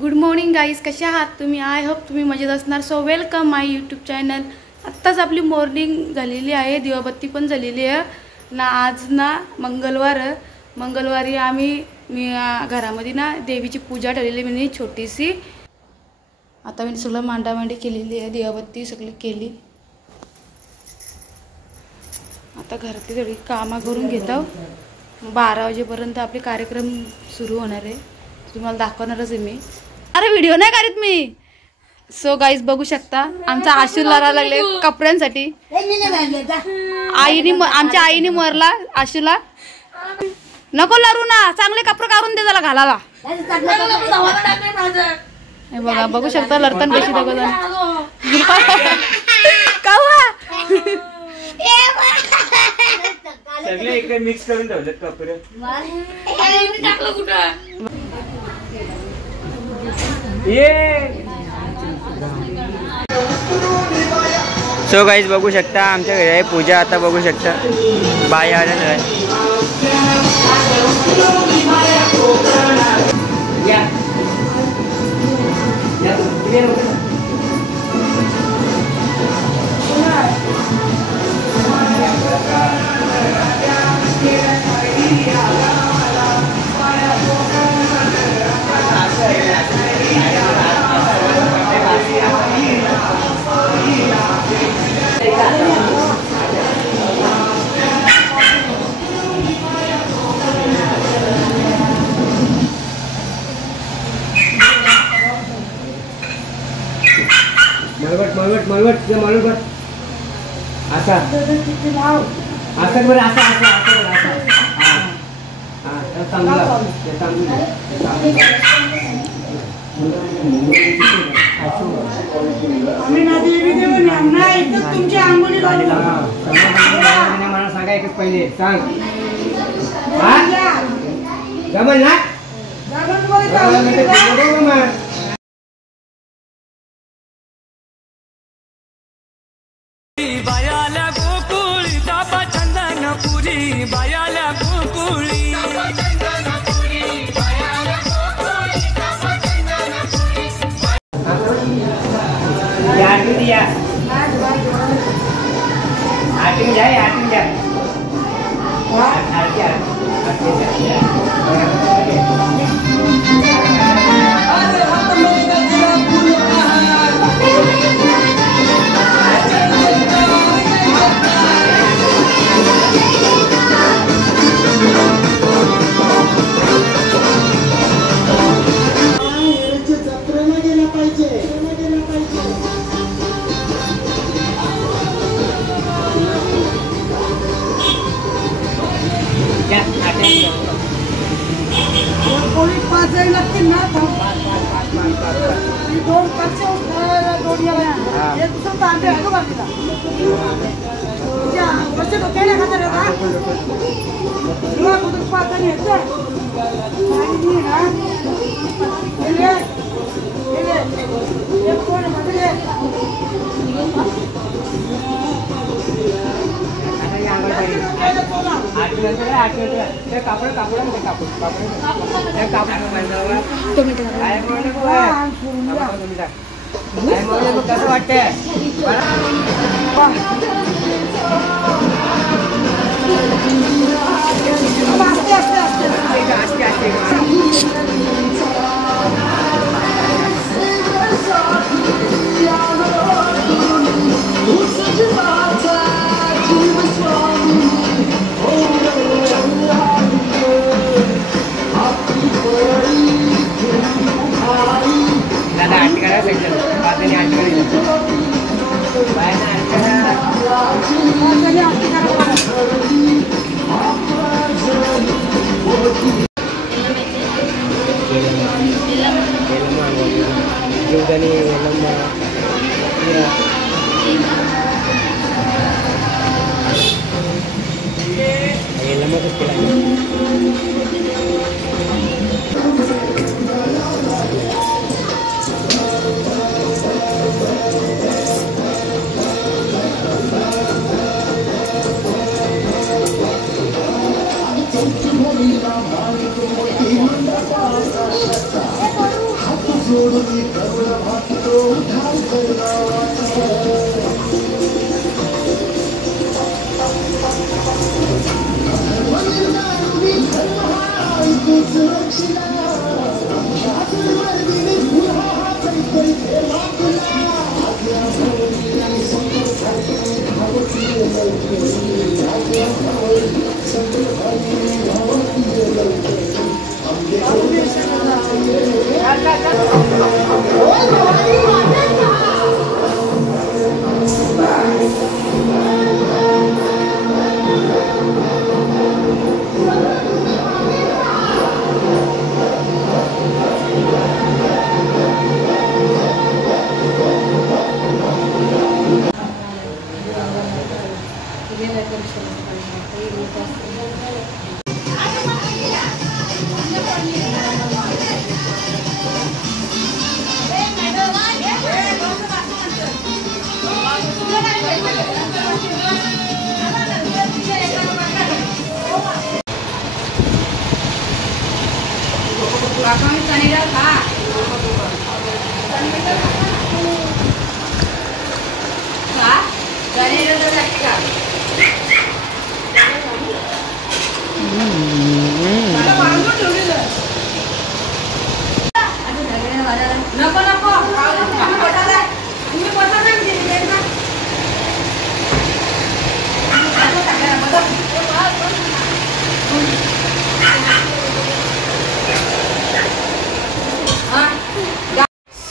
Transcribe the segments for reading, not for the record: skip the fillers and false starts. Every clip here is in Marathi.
गुड मॉर्निंग गाईज, कशा आहात तुम्ही? आय होप तुम्ही मजेत असणार. सो वेलकम माय यूट्यूब चॅनल. आत्ताच आपली मॉर्निंग झालेली आहे, दिवाबत्ती पण झालेली आहे ना. आज ना मंगळवारी मी घरामध्ये ना देवीची पूजा ठेवलेली म्हणजे छोटीशी. आता मी सगळं मांडामांडी केलेली आहे, दिवाबत्ती सगळी केली. आता घरातली थोडी कामं करून घेतो. 12 वाजेपर्यंत आपले कार्यक्रम सुरू होणार आहे, तुम्हाला दाखवणारच आहे मी. अरे व्हिडिओ नाही करत मी. सो गाईज बघू शकता आमचा आशू लढायला लागले कपड्यांसाठी. आमच्या आईने मरला आशूला. नको लरू ना, चांगले कपडे काढून दे त्याला घालायला. हे बघा, बघू शकता लढताना कशी दोघं जण. सगळे इकडे मिक्स करून ठेवलेत कपडे. सो गाईज बघू शकता आमच्या घरी आहे पूजा. आता बघू शकता बाया आलेल्या आहे. मळवट असा असं बरं असं मला सांगा एकच पहिले सांग. जमल ना? बायाला गोकुळी दाबा चंदनपुरी, बायाला गोकुळी कसं वाटतंय?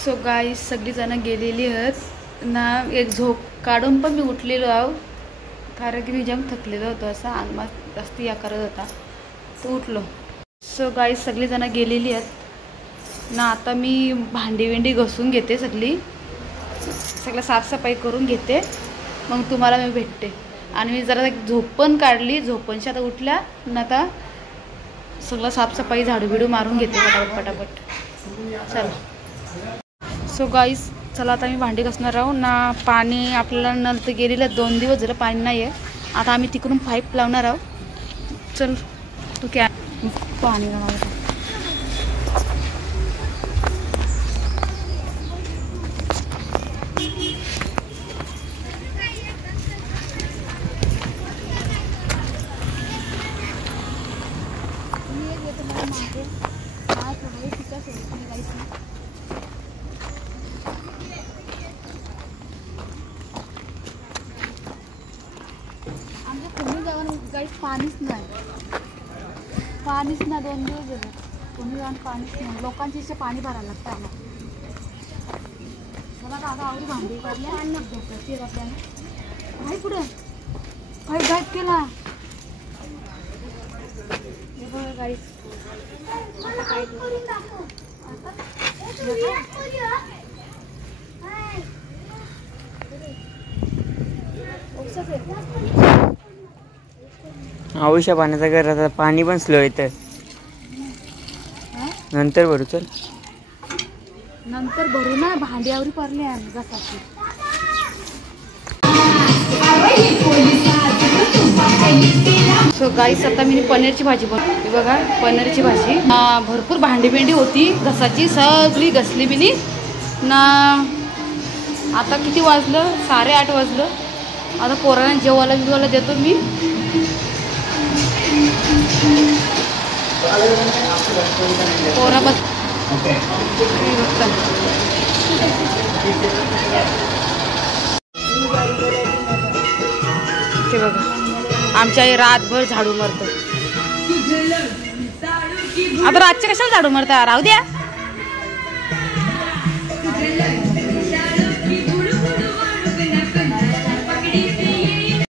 सो गाईस सगळी जण गेलेली आहेत ना. एक झोप काढून पण मी उठलेलो आहो, कारण की मी जाम थकलेलो होतो, असा अंगमा जास्ती या करत होता, तो उठलो. सो गाईस सगळी जण गेलेली आहेत ना. आता मी भांडी घासून घेते, सगळं साफसफाई करून घेते, मग तुम्हाला मी भेटते. आणि मी जरा झोप पण काढली, झोपणशी आता उठल्या ना. आता सगळं साफसफाई झाडू बिडू मारून घेते पटापट. चला. सो गाईस चला आता मी भांडी घासणार आहो ना. पाणी आपल्याला नल तर गेलेलं 2 दिवस झालं पाणी नाही आहे. आता आम्ही तिकडून पाईप लावणार आहोत. चल तू क्या पाणी घालावं. पाणीच नाही 2 दिवस झाले. कोणी जाऊन पाणीच नाही. लोकांची इथे पाणी भरायला लागतं आम्हाला. मला दादा आवडी भांडी काढली आणि मग झोपायची आपल्याला. काय पुढे काय गायब केला हे बघा गाईस. आता काय आयुष्या पाण्याचा घर. आता पाणी पण स्लो येतं, नंतर भरू. चल नंतर भरू ना. भांडी आवरी पडली आहे घसाची. सो गाईस आता मी पनीरची भाजी बनवली बघा. पनीरची भाजी भरपूर भांडी होती घसाची, सगळी घसली मी ना. आता किती वाजलं? 8:30 वाजलं. आता पोरांना जेवायला देतो मी. पोरा बस ते बघा आमच्या आई रातभर झाडू मारतो. आता रातच्या कशाला झाडू मारता? राहू द्या.